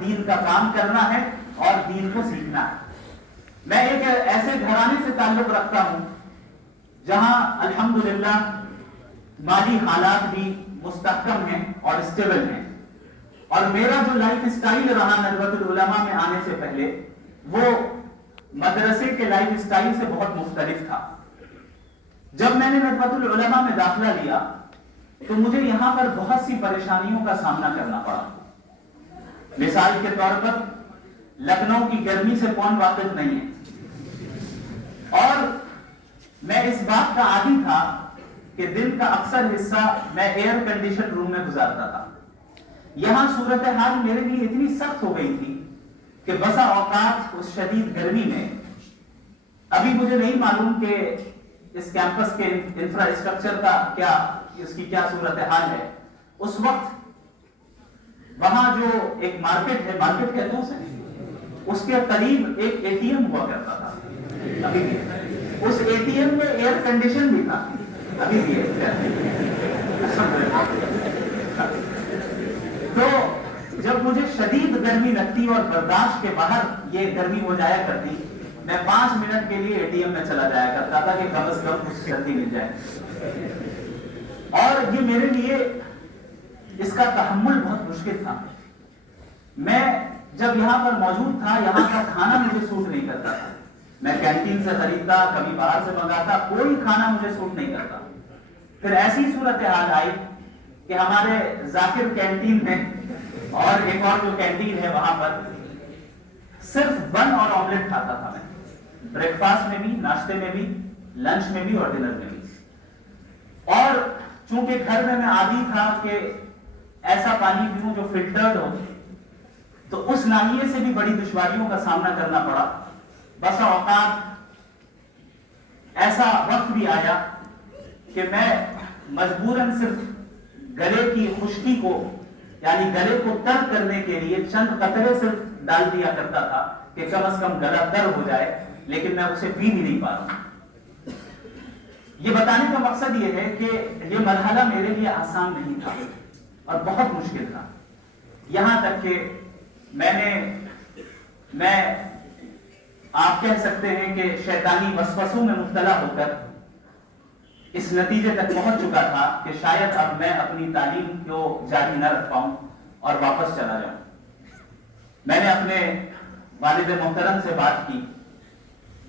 دین کا کام کرنا ہے اور دین کو سیکھنا ہے۔ میں ایک ایسے گھرانے سے تعلق رکھتا ہوں جہاں الحمدللہ مالی حالات بھی مستحکم ہیں اور اسٹیبل ہیں، اور میرا جو لائف اسٹائل رہا ندوۃ العلماء میں آنے سے پہلے وہ مدرسے کے لائف اسٹائل سے بہت مختلف تھا۔ جب میں نے ندوۃ العلماء میں داخلہ لیا تو مجھے یہاں پر بہت سی پریشانیوں کا سامنا کرنا پڑا۔ مثال کے طور پر لکھنؤ کی گرمی سے کون واقف نہیں ہے، اور میں اس بات کا عادی تھا کہ دن کا اکثر حصہ میں ایئر کنڈیشن روم میں گزارتا تھا۔ یہاں صورتحال میرے لیے اتنی سخت ہو گئی تھی کہ بسا اوقات اس شدید گرمی میں، ابھی مجھے نہیں معلوم کہ اس کیمپس کے انفراسٹرکچر کا کیا، اس کی کیا صورتحال ہے، اس وقت وہاں جو ایک مارکیٹ ہے، مارکیٹ کہتے ہیں اسے، اس کے قریب ایک اے ٹی ایم ہوا کرتا تھا، ابھی بھی اس اے ٹی ایم میں ایئر کنڈیشن بھی تھا، ابھی بھی ہے۔ تو جب مجھے شدید گرمی لگتی اور برداشت کے باہر یہ گرمی ہو جایا کرتی، میں 5 منٹ کے لیے اے ٹی ایم میں چلا جایا کرتا تھا کہ کم از کم کچھ سردی مل جائے، اور یہ میرے لیے اس کا تحمل بہت مشکل تھا۔ میں جب یہاں پر موجود تھا، یہاں کا کھانا مجھے سوٹ نہیں کرتا تھا، میں کینٹین سے خریدتا، کبھی باہر سے منگاتا، کوئی کھانا مجھے سوٹ نہیں کرتا۔ پھر ایسی صورتحال آئی کہ ہمارے ذاکر کینٹین میں اور ایک اور جو کینٹین ہے وہاں پر صرف بن اور آملیٹ کھاتا تھا میں، بریک فاسٹ میں بھی، ناشتے میں بھی، لنچ میں بھی اور ڈنر میں بھی۔ اور چونکہ گھر میں عادی تھا کہ ایسا پانی پیوں جو فلٹرڈ ہو، تو اس ناحیے سے بھی بڑی دشواریوں کا سامنا کرنا پڑا۔ بسا اوقات ایسا وقت بھی آیا کہ میں مجبوراً صرف گلے کی خشکی کو، یعنی گلے کو تر کرنے کے لیے چند قطرے صرف ڈال دیا کرتا تھا کہ کم از کم گلا تر ہو جائے، لیکن میں اسے پی بھی نہیں پا رہا ہوں۔ یہ بتانے کا مقصد یہ ہے کہ یہ مرحلہ میرے لیے آسان نہیں تھا اور بہت مشکل تھا، یہاں تک کہ میں آپ کہہ سکتے ہیں کہ شیطانی وسوسوں میں مبتلا ہو کر اس نتیجے تک پہنچ چکا تھا کہ شاید اب میں اپنی تعلیم کو جاری نہ رکھ پاؤں اور واپس چلا جاؤں۔ میں نے اپنے والد محترم سے بات کی،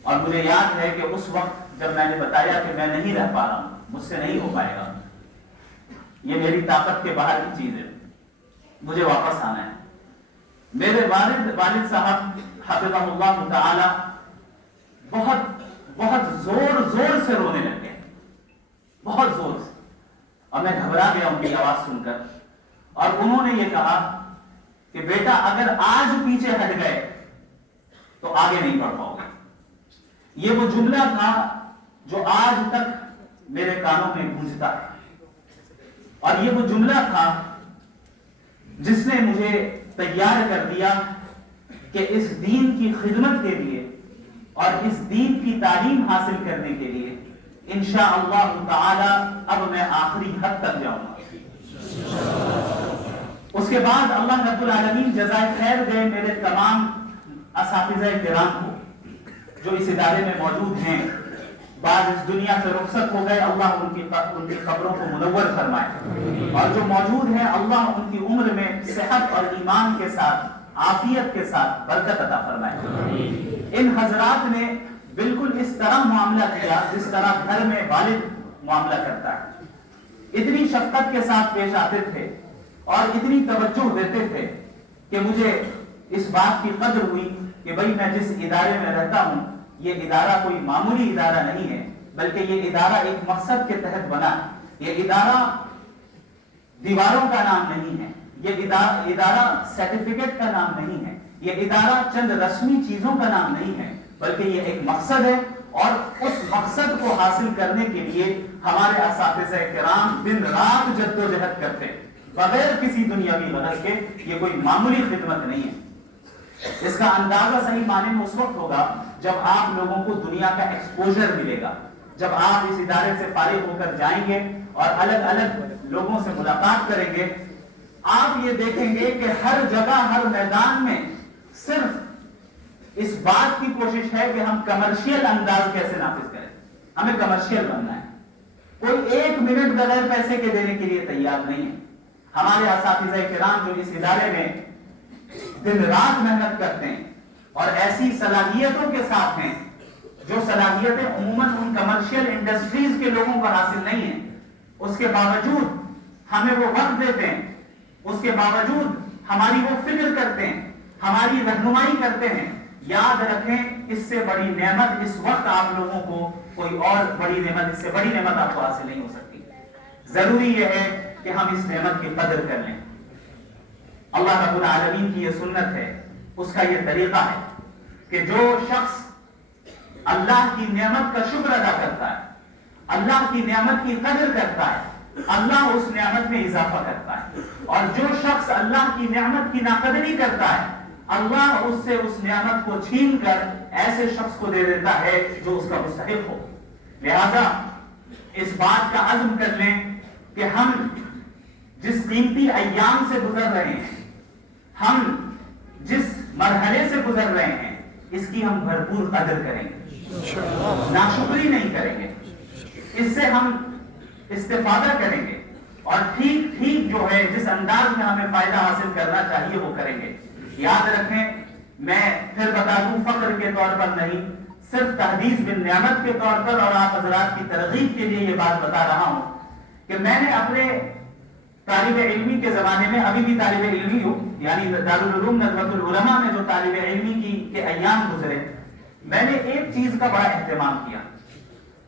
اور مجھے یاد ہے کہ اس وقت جب میں نے بتایا کہ میں نہیں رہ پا رہا ہوں، مجھ سے نہیں ہو پائے گا، یہ میری طاقت کے باہر کی چیز ہے، مجھے واپس آنا ہے، میرے والد صاحب حفظہ اللہ تعالی بہت بہت زور سے رونے لگ گئے، بہت زور سے، اور میں گھبرا گیا ان کی آواز سن کر، اور انہوں نے یہ کہا کہ بیٹا اگر آج پیچھے ہٹ گئے تو آگے نہیں بڑھ پاؤ گے۔ یہ وہ جملہ تھا جو آج تک میرے کانوں میں گونجتا ہے، اور یہ وہ جملہ تھا جس نے مجھے تیار کر دیا کہ اس دین کی خدمت کے لیے اور اس دین کی تعلیم حاصل کرنے کے لیے انشاءاللہ تعالی اب میں آخری حد تک جاؤں گا۔ اس کے بعد اللہ رب العالمین جزائے خیر دے میرے تمام اساتذہ کرام کو جو اس ادارے میں موجود ہیں، بعض اس دنیا سے رخصت ہو گئے، اللہ ان کی قبروں کو منور فرمائے، اور جو موجود ہیں اللہ ان کی عمر میں صحت اور ایمان کے ساتھ، عافیت کے ساتھ برکت عطا فرمائے۔ ان حضرات نے بالکل اس طرح معاملہ کیا جس طرح گھر میں والد معاملہ کرتا ہے، اتنی شفقت کے ساتھ پیش آتے تھے اور اتنی توجہ دیتے تھے کہ مجھے اس بات کی قدر ہوئی کہ بھئی میں جس ادارے میں رہتا ہوں یہ ادارہ کوئی معمولی ادارہ نہیں ہے، بلکہ یہ ادارہ ایک مقصد کے تحت بنا ہے۔ یہ ادارہ دیواروں کا نام نہیں ہے، یہ ادارہ سرٹیفکیٹ کا نام نہیں ہے، یہ ادارہ چند رسمی چیزوں کا نام نہیں ہے، بلکہ یہ ایک مقصد ہے، اور اس مقصد کو حاصل کرنے کے لیے ہمارے اساتذہ کرام دن رات جدوجہد کرتے بغیر کسی دنیاوی غرض کے۔ یہ کوئی معمولی خدمت نہیں ہے۔ اس کا اندازہ صحیح معنی میں اس وقت ہوگا جب آپ لوگوں کو دنیا کا ایکسپوژر ملے گا، جب آپ اس ادارے سے فارغ ہو کر جائیں گے اور الگ الگ لوگوں سے ملاقات کریں گے آپ یہ دیکھیں گے کہ ہر جگہ ہر میدان میں صرف اس بات کی کوشش ہے کہ ہم کمرشل انداز کیسے نافذ کریں. ہمیں کمرشل بننا ہے. کوئی ایک منٹ بغیر پیسے کے دینے کے لیے تیار نہیں ہے. ہمارے اساتذہ کرام جو اس ادارے میں دن رات محنت کرتے ہیں اور ایسی صلاحیتوں کے ساتھ ہیں جو صلاحیتیں عموماً ان کمرشل انڈسٹریز کے لوگوں کو حاصل نہیں ہیں، اس کے باوجود ہمیں وہ وقت دیتے ہیں، اس کے باوجود ہماری وہ فکر کرتے ہیں، ہماری رہنمائی کرتے ہیں. یاد رکھیں اس سے بڑی نعمت اس وقت آپ لوگوں کو کوئی اور بڑی نعمت، اس سے بڑی نعمت آپ کو حاصل نہیں ہو سکتی. ضروری یہ ہے کہ ہم اس نعمت کی قدر کر لیں. اللہ رب العالمین کی یہ سنت ہے، اس کا یہ طریقہ ہے کہ جو شخص اللہ کی نعمت کا شکر ادا کرتا ہے، اللہ کی نعمت کی قدر کرتا ہے، اللہ اس نعمت میں اضافہ کرتا ہے. اور جو شخص اللہ کی نعمت کی ناقدری کرتا ہے، اللہ اس سے اس نعمت کو چھین کر ایسے شخص کو دے دیتا ہے جو اس کا مستحق ہو. لہذا اس بات کا عزم کر لیں کہ ہم جس قیمتی ایام سے گزر رہے ہیں، ہم جس مرحلے سے گزر رہے ہیں، اس کی ہم بھرپور قدر کریں گے، ناشکری نہیں کریں گے. اس سے ہم استفادہ کریں گے اور ٹھیک جو ہے جس انداز میں ہمیں فائدہ حاصل کرنا چاہیے وہ کریں گے. یاد رکھیں، میں پھر بتا دوں، فخر کے طور پر نہیں، صرف تحدیث بالنعمت کے طور پر اور آپ حضرات کی ترغیب کے لیے یہ بات بتا رہا ہوں کہ میں نے اپنے طالب علمی کے زمانے میں، ابھی بھی طالب علمی ہوں، یعنی دارالعلوم ندوۃ العلماء میں جو طالب علمی کے ایام گزرے، میں نے ایک چیز کا بڑا اہتمام کیا.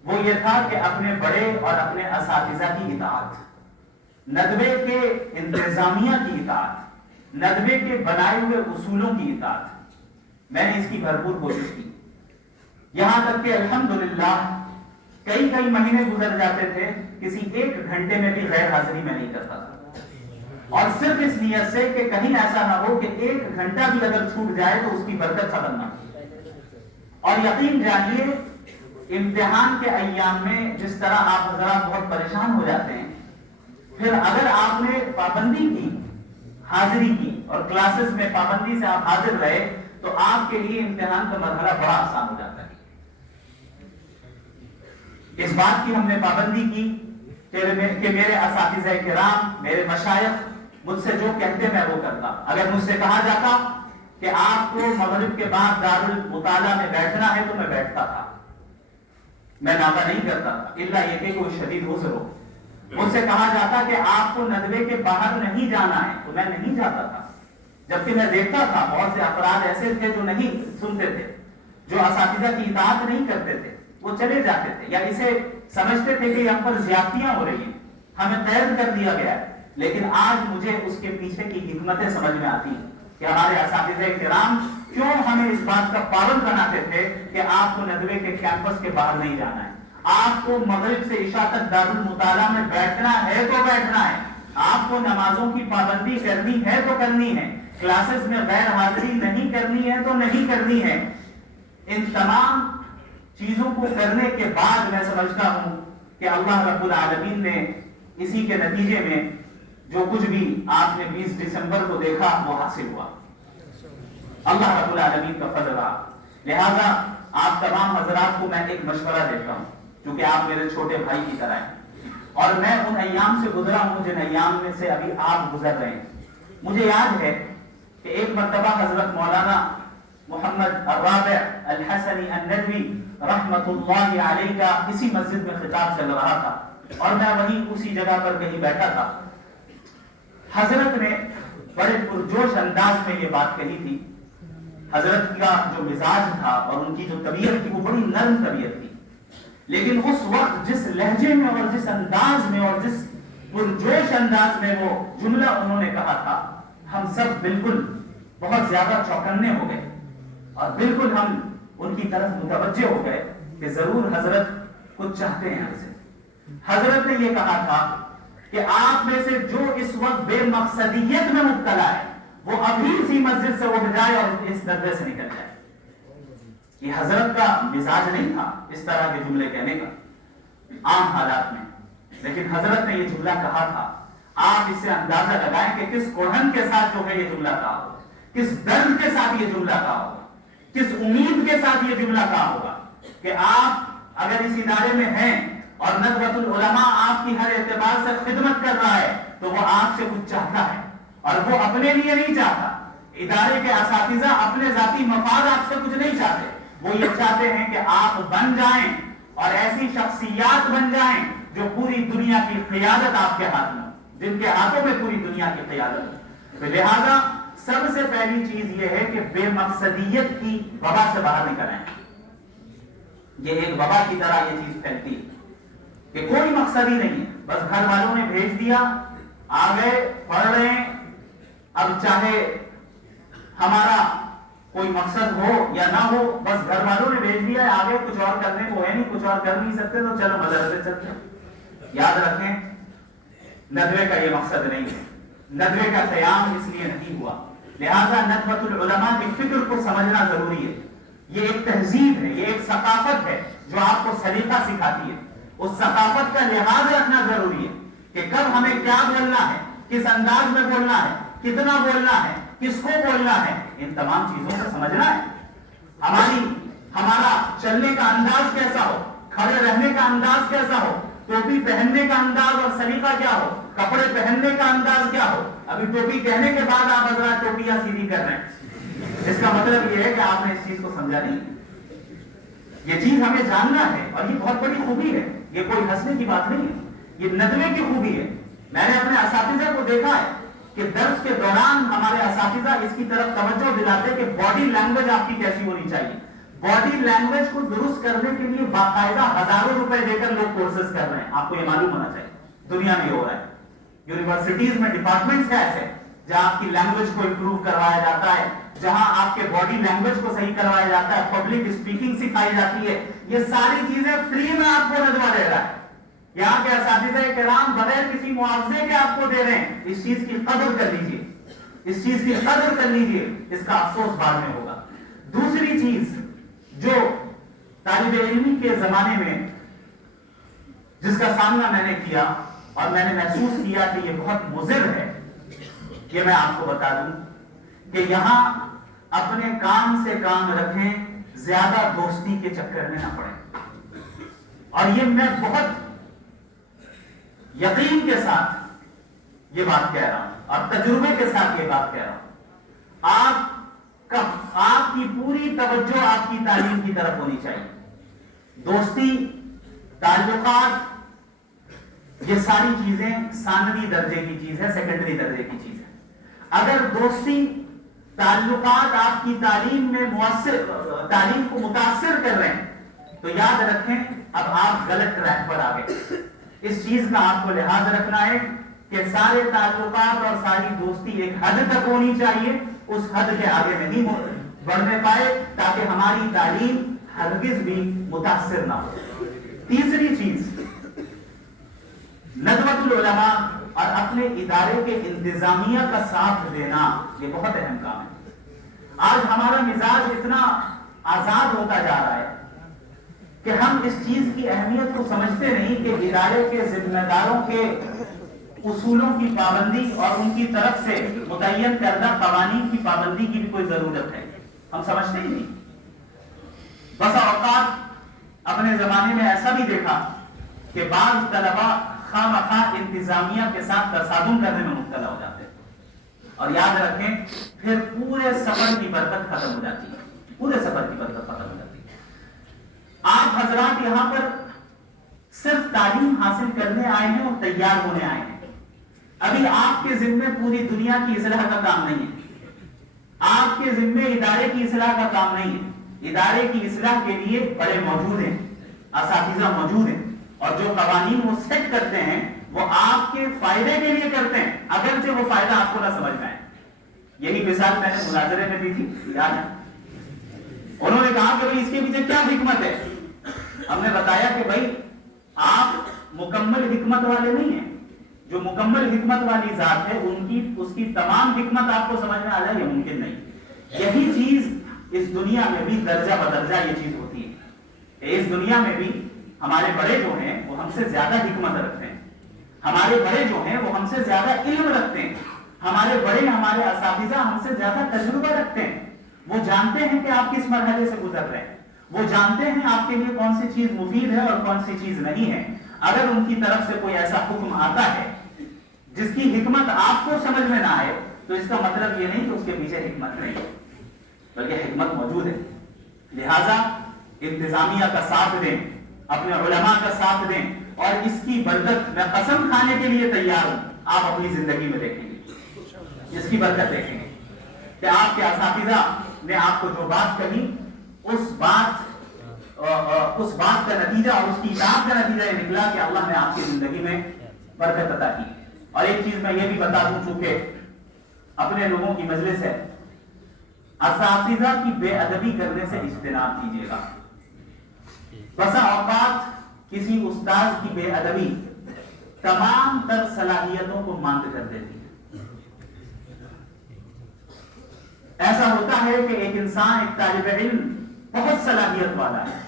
وہ یہ تھا کہ اپنے بڑے اور اپنے اساتذہ کی اطاعت، ندوے کے انتظامیہ کی اطاعت، ندوے کے بنائے ہوئے اصولوں کی اطاعت. میں نے اس کی بھرپور کوشش کی، یہاں تک کہ الحمدللہ کئی مہینے گزر جاتے تھے، کسی ایک گھنٹے میں بھی غیر حاضری میں نہیں کرتا تھا. اور صرف اس نیت سے کہ کہیں ایسا نہ ہو کہ ایک گھنٹہ بھی اگر چھوٹ جائے تو اس کی برکت ختم نہ ہو. اور یقین جانیے امتحان کے ایام میں جس طرح آپ حضرات بہت پریشان ہو جاتے ہیں، پھر اگر آپ نے پابندی کی، حاضری کی اور کلاسز میں پابندی سے آپ حاضر رہے تو آپ کے لیے امتحان کا مرحلہ بڑا آسان ہو جاتا ہے. اس بات کی ہم نے پابندی کی کہ میرے اساتذہ کرام، میرے مشائخ مجھ سے جو کہتے میں وہ کرتا. اگر مجھ سے کہا جاتا کہ آپ کو مغرب کے بعد دارالمطالعہ میں بیٹھنا ہے تو میں بیٹھتا تھا، میں ناغہ نہیں کرتا تھا، الا یہ کہ کوئی شدید عذر ہو. مجھ سے کہا جاتا کہ آپ کو ندوے کے باہر نہیں جانا ہے تو میں نہیں جاتا تھا. جبکہ میں دیکھتا تھا بہت سے افراد ایسے تھے جو نہیں سنتے تھے، جو اساتذہ کی اطاعت نہیں کرتے تھے، وہ چلے جاتے تھے یا اسے سمجھتے تھے کہ ہم پر زیادتیاں ہو رہی ہیں، ہمیں قید کر دیا گیا ہے. لیکن آج مجھے اس کے پیچھے کی حکمتیں سمجھ میں آتی ہیں کہ ہمارے اساتذہ کرام کیوں ہمیں اس بات کا پابند بناتے تھے کہ آپ کو ندوے کے کیمپس کے باہر نہیں جانا ہے، آپ کو مغرب سے عشاء تک دارالمطالعہ میں بیٹھنا ہے تو بیٹھنا ہے، آپ کو نمازوں کی پابندی کرنی ہے تو کرنی ہے، کلاسز میں غیر حاضری نہیں کرنی ہے تو نہیں کرنی ہے. ان تمام چیزوں کو کرنے کے بعد میں سمجھتا ہوں کہ اللہ رب العالمین نے اسی کے نتیجے میں جو کچھ بھی آپ نے 20 دسمبر کو دیکھا وہ حاصل ہوا. اللہ رب العالمین کا فضل رہا. لہذا آپ تمام حضرات کو میں ایک مشورہ دیتا ہوں، کیونکہ آپ میرے چھوٹے بھائی کی طرح ہیں اور میں ان ایام سے گزرا ہوں جن ایام میں سے ابھی آپ گزر رہے ہیں. مجھے یاد ہے کہ ایک مرتبہ حضرت مولانا محمد الرابع الحسنی الندوی رحمت اللہ علیہ کا اسی مسجد میں خطاب چل رہا تھا اور میں وہیں اسی جگہ پر کہیں بیٹھا تھا. حضرت نے بڑے پرجوش انداز میں یہ بات کہی تھی. حضرت کا جو مزاج تھا اور ان کی جو طبیعت تھی وہ بڑی نرم طبیعت تھی، لیکن اس وقت جس لہجے میں اور جس انداز میں اور جس پرجوش انداز میں وہ جملہ انہوں نے کہا تھا، ہم سب بالکل بہت زیادہ چوکنے ہو گئے اور بالکل ہم ان کی طرف متوجہ ہو گئے کہ ضرور حضرت کچھ چاہتے ہیں ہم سے. حضرت نے یہ کہا تھا کہ آپ میں سے جو اس وقت بے مقصدیت میں مبتلا ہے وہ ابھی اسی مسجد سے اٹھ جائے اور اس ندوے سے نکل جائے. یہ حضرت کا مزاج نہیں تھا اس طرح کے جملے کہنے کا عام حالات میں، لیکن حضرت نے یہ جملہ کہا تھا. آپ اس سے اندازہ لگائیں کہ کس کوڑھن کے ساتھ جو ہے یہ جملہ کہا ہوگا، کس درد کے ساتھ یہ جملہ کہا ہوگا، کس امید کے ساتھ یہ جملہ کہا ہوگا کہ آپ اگر اس ادارے میں ہیں اور ندوۃ العلماء آپ کی ہر اعتبار سے خدمت کر رہا ہے تو وہ آپ سے کچھ چاہتا ہے، اور وہ اپنے لیے نہیں چاہتا۔ ادارے کے اساتذہ اپنے ذاتی مفاد آپ سے کچھ نہیں چاہتے، وہ یہ چاہتے ہیں کہ آپ بن جائیں اور ایسی شخصیات بن جائیں جو پوری دنیا کی قیادت آپ کے ہاتھ میں، جن کے ہاتھوں میں پوری دنیا کی قیادت۔ تو لہذا سب سے پہلی چیز یہ ہے کہ بے مقصدیت کی وبا سے باہر نکل آئیں۔ یہ ایک وبا کی طرح یہ چیز پھیلتی ہے کہ کوئی مقصد ہی نہیں ہے، بس گھر والوں نے بھیج دیا، آ گئے، پڑھ رہے ہیں، اب چاہے ہمارا کوئی مقصد ہو یا نہ ہو، بس گھر والوں نے بھیج دیا ہے، آگے کچھ اور کرنے کو ہے نہیں، کچھ اور کر نہیں سکتے تو چلو مدرسے چلتے ہیں۔ یاد رکھیں ندوے کا یہ مقصد نہیں ہے، ندوے کا قیام اس لیے نہیں ہوا، لہذا ندوۃ العلماء کی فکر کو سمجھنا ضروری ہے۔ یہ ایک تہذیب ہے، یہ ایک ثقافت ہے جو آپ کو سلیقہ سکھاتی ہے، اس ثقافت کا لحاظ رکھنا ضروری ہے کہ کب ہمیں کیا بولنا ہے، کس انداز میں بولنا ہے، کتنا بولنا ہے، کس کو بولنا ہے، ان تمام چیزوں کو سمجھنا ہے۔ ہمارا چلنے کا انداز کیسا ہو، کھڑے رہنے کا انداز کیسا ہو، ٹوپی پہننے کا انداز اور سلیقہ کیا ہو، کپڑے پہننے کا انداز کیا ہو۔ ابھی ٹوپی کہنے کے بعد آپ حضرات ٹوپیاں سیدھی کر رہے ہیں، اس کا مطلب یہ ہے کہ آپ نے اس چیز کو سمجھا نہیں۔ یہ چیز ہمیں جاننا ہے اور یہ بہت بڑی خوبی ہے، یہ کوئی ہنسنے کی بات نہیں ہے، یہ ندوے کی خوبی ہے۔ میں نے اپنے اساتذہ کو دیکھا ہے کہ درس کے دوران ہمارے اساتذہ اس کی طرف توجہ دلاتے کہ باڈی لینگویج آپ کی کیسی ہونی چاہیے۔ باڈی لینگویج کو درست کرنے کے لیے باقاعدہ ہزاروں روپے دے کر لوگ کورسز کر رہے ہیں، آپ کو یہ معلوم ہونا چاہیے، دنیا میں ہو رہا ہے۔ یونیورسٹیز میں ڈپارٹمنٹس ایسے ہیں جہاں آپ کی لینگویج کو امپروو کروایا جاتا ہے، جہاں آپ کے باڈی لینگویج کو صحیح کروایا جاتا ہے، پبلک اسپیکنگ سکھائی جاتی ہے۔ یہ ساری چیزیں فری میں آپ کو ندوہ دے رہا ہے، یہاں کے اساتذہ کرام بغیر کسی معاوضے کے آپ کو دے رہے ہیں۔ اس چیز کی قدر کر لیجئے، اس چیز کی قدر کر لیجئے، اس کا افسوس بعد میں ہوگا۔ دوسری چیز جو طالب علمی کے زمانے میں جس کا سامنا میں نے کیا اور میں نے محسوس کیا کہ یہ بہت مضر ہے، یہ میں آپ کو بتا دوں کہ یہاں اپنے کام سے کام رکھیں، زیادہ دوستی کے چکر میں نہ پڑیں۔ اور یہ میں بہت یقین کے ساتھ یہ بات کہہ رہا ہوں اور تجربے کے ساتھ یہ بات کہہ رہا ہوں۔ آپ کی پوری توجہ آپ کی تعلیم کی طرف ہونی چاہیے۔ دوستی، تعلقات، یہ ساری چیزیں ثانوی درجے کی چیز ہے، سیکنڈری درجے کی چیز ہے۔ اگر دوستی، تعلقات آپ کی تعلیم کو متاثر کر رہے ہیں تو یاد رکھیں اب آپ غلط ٹریک پر آ گئے۔ اس چیز کا آپ کو لحاظ رکھنا ہے کہ سارے تعلقات اور ساری دوستی ایک حد تک ہونی چاہیے، اس حد کے آگے نہیں بڑھنے پائے تاکہ ہماری تعلیم ہرگز بھی متاثر نہ ہو۔ تیسری چیز، ندوۃ العلماء اور اپنے ادارے کے انتظامیہ کا ساتھ دینا، یہ بہت اہم کام ہے۔ آج ہمارا مزاج اتنا آزاد ہوتا جا رہا ہے کہ ہم اس چیز کی اہمیت کو سمجھتے نہیں کہ ادارے کے ذمہ داروں کے اصولوں کی پابندی اور ان کی طرف سے متعین کردہ قوانین کی پابندی کی بھی کوئی ضرورت ہے، ہم سمجھتے ہی نہیں۔ بسا اوقات اپنے زمانے میں ایسا بھی دیکھا کہ بعض طلباء خواہ مخواہ انتظامیہ کے ساتھ تصادم کرنے میں مبتلا ہو جاتے ہیں، اور یاد رکھیں پھر پورے سفر کی برکت ختم ہو جاتی ہے، پورے سفر کی برکت ختم ہو جاتی ہے۔ آپ حضرات یہاں پر صرف تعلیم حاصل کرنے آئے ہیں اور تیار ہونے آئے ہیں، ابھی آپ کے ذمے پوری دنیا کی اصلاح کا کام نہیں ہے، آپ کے ذمے ادارے کی اصلاح کا کام نہیں ہے۔ ادارے کی اصلاح کے لیے بڑے موجود ہیں، اساتذہ موجود ہیں، اور جو قوانین وہ سیٹ کرتے ہیں وہ آپ کے فائدے کے لیے کرتے ہیں، اگرچہ وہ فائدہ آپ کو نہ سمجھ میں آئے۔ یہی مثال میں نے مناظرے میں دی تھی، یاد ہے؟ انہوں نے کہا کہ بھائی اس کے پیچھے کیا حکمت ہے؟ ہم نے بتایا کہ بھائی آپ مکمل حکمت والے نہیں ہیں، جو مکمل حکمت والی ذات ہے اس کی تمام حکمت آپ کو سمجھ میں آ جائے یہ ممکن نہیں۔ یہی چیز اس دنیا میں بھی درجہ بدرجہ یہ چیز ہوتی ہے، اس دنیا میں بھی ہمارے بڑے جو ہیں وہ ہم سے زیادہ حکمت رکھتے ہیں، ہمارے بڑے جو ہیں وہ ہم سے زیادہ علم رکھتے ہیں، ہمارے بڑے ہمارے اساتذہ ہم سے زیادہ تجربہ رکھتے ہیں، وہ جانتے ہیں کہ آپ کس مرحلے سے گزر رہے ہیں، وہ جانتے ہیں آپ کے لیے کون سی چیز مفید ہے اور کون سی چیز نہیں ہے۔ اگر ان کی طرف سے کوئی ایسا حکم آتا ہے جس کی حکمت آپ کو سمجھ میں نہ آئے تو اس کا مطلب یہ نہیں کہ اس کے پیچھے حکمت نہیں، بلکہ حکمت موجود ہے۔ لہذا انتظامیہ کا ساتھ دیں، اپنے علماء کا ساتھ دیں، اور اس کی برکت میں قسم کھانے کے لیے تیار ہوں، آپ اپنی زندگی میں دیکھیں گے، اس کی برکت دیکھیں گے کہ آپ کے اساتذہ نے آپ کو جو بات کہی اس بات کا نتیجہ اور اس کی اطاعت کا نتیجہ یہ نکلا کہ اللہ نے آپ کی زندگی میں برکت عطا کی۔ اور ایک چیز میں یہ بھی بتا دوں، چونکہ اپنے لوگوں کی مجلس ہے، اساتذہ کی بے ادبی کرنے سے اجتناب کیجیے گا۔ بسا اوقات کسی استاد کی بے ادبی تمام تر صلاحیتوں کو ماند کر دیتی ہے۔ ایسا ہوتا ہے کہ ایک انسان، ایک طالب علم بہت صلاحیت والا ہے،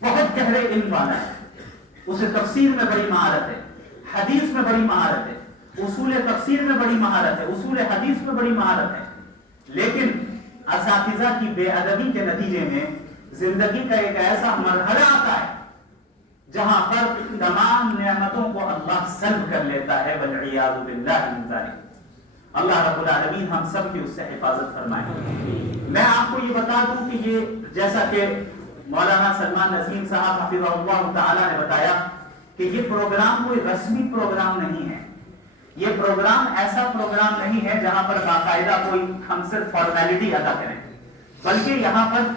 بہت گہرے علم والا ہے، اسے تفسیر میں بڑی مہارت ہے، حدیث میں بڑی مہارت ہے، اصول تفسیر میں بڑی مہارت ہے، اصول حدیث میں بڑی مہارت ہے، لیکن اساتذہ کی بے ادبی کے نتیجے میں زندگی کا ایک ایسا مرحلہ آتا ہے جہاں پر تمام نعمتوں کو اللہ سلب کر لیتا ہے، والعیاذ باللہ من ذالک۔ اللہ رب العالمین ہم سب کی اس سے حفاظت فرمائے۔ میں آپ کو یہ بتا دوں کہ یہ جیسا کہ مولانا سلمان نسیم صاحب حفظہ اللہ تعالی نے بتایا کہ یہ پروگرام کوئی رسمی پروگرام نہیں ہے، یہ پروگرام ایسا پروگرام نہیں ہے جہاں پر باقاعدہ کوئی ہم صرف فارمیلٹی ادا کریں، بلکہ یہاں پر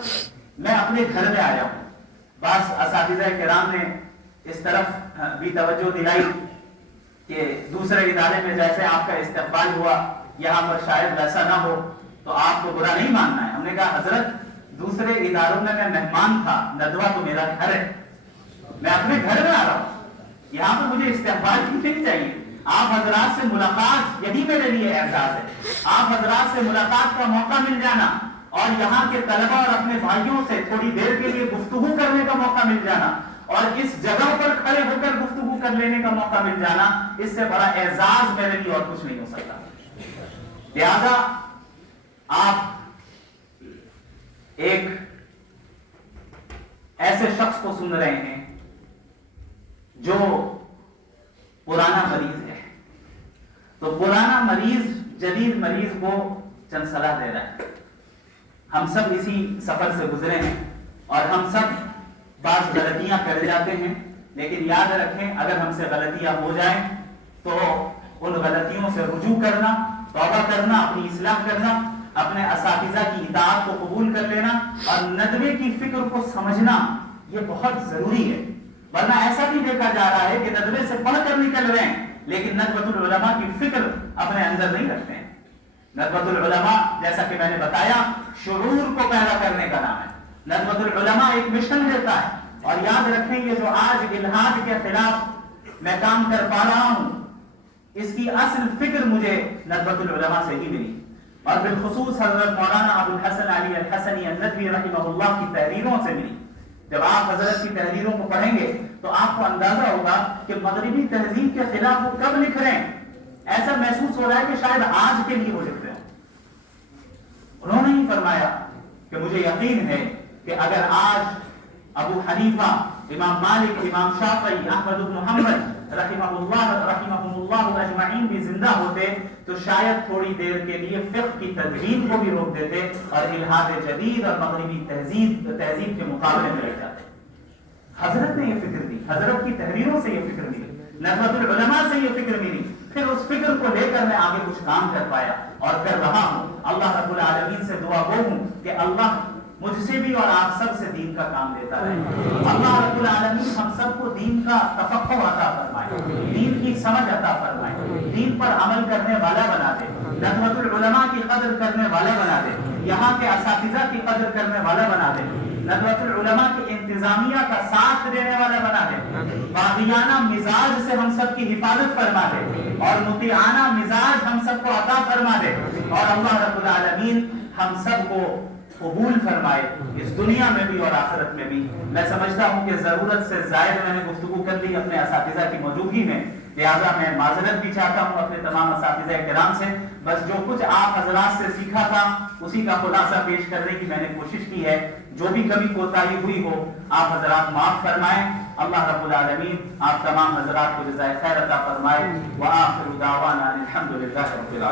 میں اپنے گھر میں آیا ہوں۔ بعض اساتذہ کرام نے اس طرف بھی توجہ دلائی کہ دوسرے ادارے میں جیسے آپ کا استقبال ہوا یہاں پر شاید ویسا نہ ہو، تو آپ کو برا نہیں ماننا ہے۔ ہم نے کہا حضرت دوسرے اداروں میں مہمان تھا، ندوہ تو میرا گھر ہے، میں اپنے گھر میں آ رہا ہوں، یہاں پر مجھے استقبال نہیں چاہیے۔ آپ حضرات سے ملاقات یہی میرے لیے اعزاز ہے، آپ حضرات سے ملاقات کا موقع مل جانا اور یہاں کے طلبہ اور اپنے بھائیوں سے تھوڑی دیر کے لیے گفتگو کرنے کا موقع مل جانا اور اس جگہ پر کھڑے ہو کر گفتگو کر لینے کا موقع مل جانا، اس سے بڑا اعزاز میرے لیے اور کچھ نہیں ہو سکتا۔ لہذا آپ ایک ایسے شخص کو سن رہے ہیں جو پرانا مریض ہے، تو پرانا مریض جدید مریض کو چند صلاح دے رہا ہے۔ ہم سب اسی سفر سے گزرے ہیں اور ہم سب بعض غلطیاں کر جاتے ہیں، لیکن یاد رکھیں اگر ہم سے غلطیاں ہو جائیں تو ان غلطیوں سے رجوع کرنا، توبہ کرنا، اپنی اصلاح کرنا، اپنے اساتذہ کی اطاعت کو قبول کر لینا اور ندوے کی فکر کو سمجھنا یہ بہت ضروری ہے۔ ورنہ ایسا بھی دیکھا جا رہا ہے کہ ندوے سے پڑھ کر نکل رہے ہیں لیکن ندوۃ العلماء کی فکر اپنے اندر نہیں رکھتے ہیں۔ ندوۃ العلماء جیسا کہ میں نے بتایا شعور کو پیدا کرنے کا نام ہے۔ ندوۃ العلماء ایک مشن دیتا ہے، اور یاد رکھیں یہ جو آج الحاد کے خلاف میں کام کر پا رہا ہوں اس کی اصل فکر مجھے ندوۃ العلماء سے ہی ملی، اور بالخصوص حضرت مولانا ابو الحسن علی الحسنی الندوی رحمہ اللہ کی تحریروں سے ملی۔ جب آپ حضرت کی تحریروں کو پڑھیں گے تو آپ کو اندازہ ہوگا کہ مغربی تہذیب کے خلاف وہ کب لکھ رہے ہیں، ایسا محسوس ہو رہا ہے کہ شاید آج کے لیے وہ لکھ رہے ہیں۔ انہوں نے ہی فرمایا کہ مجھے یقین ہے کہ اگر آج ابو حنیفہ، امام مالک، امام شافعی، احمد بن محمد رحمہم اللہ اجمعین بھی زندہ ہوتے تو شاید تھوڑی دیر کے لیے فقہ کی تدوین کو بھی روک دیتے اور الحاد جدید اور مغربی تہذیب کے مقابلے میں لگ جاتے۔ حضرت نے یہ فکر دی، حضرت کی تحریروں سے یہ فکر ملی، ندوۃ العلماء سے یہ فکر ملی، پھر اس فکر کو لے کر میں آگے کچھ کام کر پایا اور کر رہا ہوں۔ اللہ رب العالمین سے دعا گو ہوں کہ اللہ مجھ سے بھی اور آپ سب سے دین کا کام دیتا رہے۔ اللہ رب العالمین ہم سب کو دین کا تفقہ عطا فرمائے، دین کی سمجھ عطا فرمائے، دین پر عمل کرنے والا بنا دے، ندوۃ العلماء کی قدر کرنے والا بنا دے، یہاں کے اساتذہ کی قدر کرنے والا بنا دے، ندوۃ العلماء کی انتظامیہ کا ساتھ دینے والا بنا دے، باغیانہ مزاج سے ہم سب کی حفاظت فرما دے اور مطیعانہ مزاج ہم سب کو عطا فرما دے، اور اللہ رب العالمین ہم سب کو قبول فرمائے اس دنیا میں بھی اور آخرت میں بھی۔ میں سمجھتا ہوں کہ ضرورت سے زائد میں نے گفتگو کر لی اپنے اساتذہ کی موجودگی میں، لہٰذا میں معذرت بھی چاہتا ہوں اپنے تمام اساتذہ کرام سے. بس جو کچھ آپ حضرات سے سیکھا تھا اسی کا خلاصہ پیش کرنے کی میں نے کوشش کی ہے. جو بھی کبھی کوتاہی ہوئی ہو آپ حضرات معاف فرمائیں. اللہ رب العالمین آپ تمام حضرات کو جزائے خیر عطا فرمائے. وآخر دعوانا الحمد للہ رب العالمین.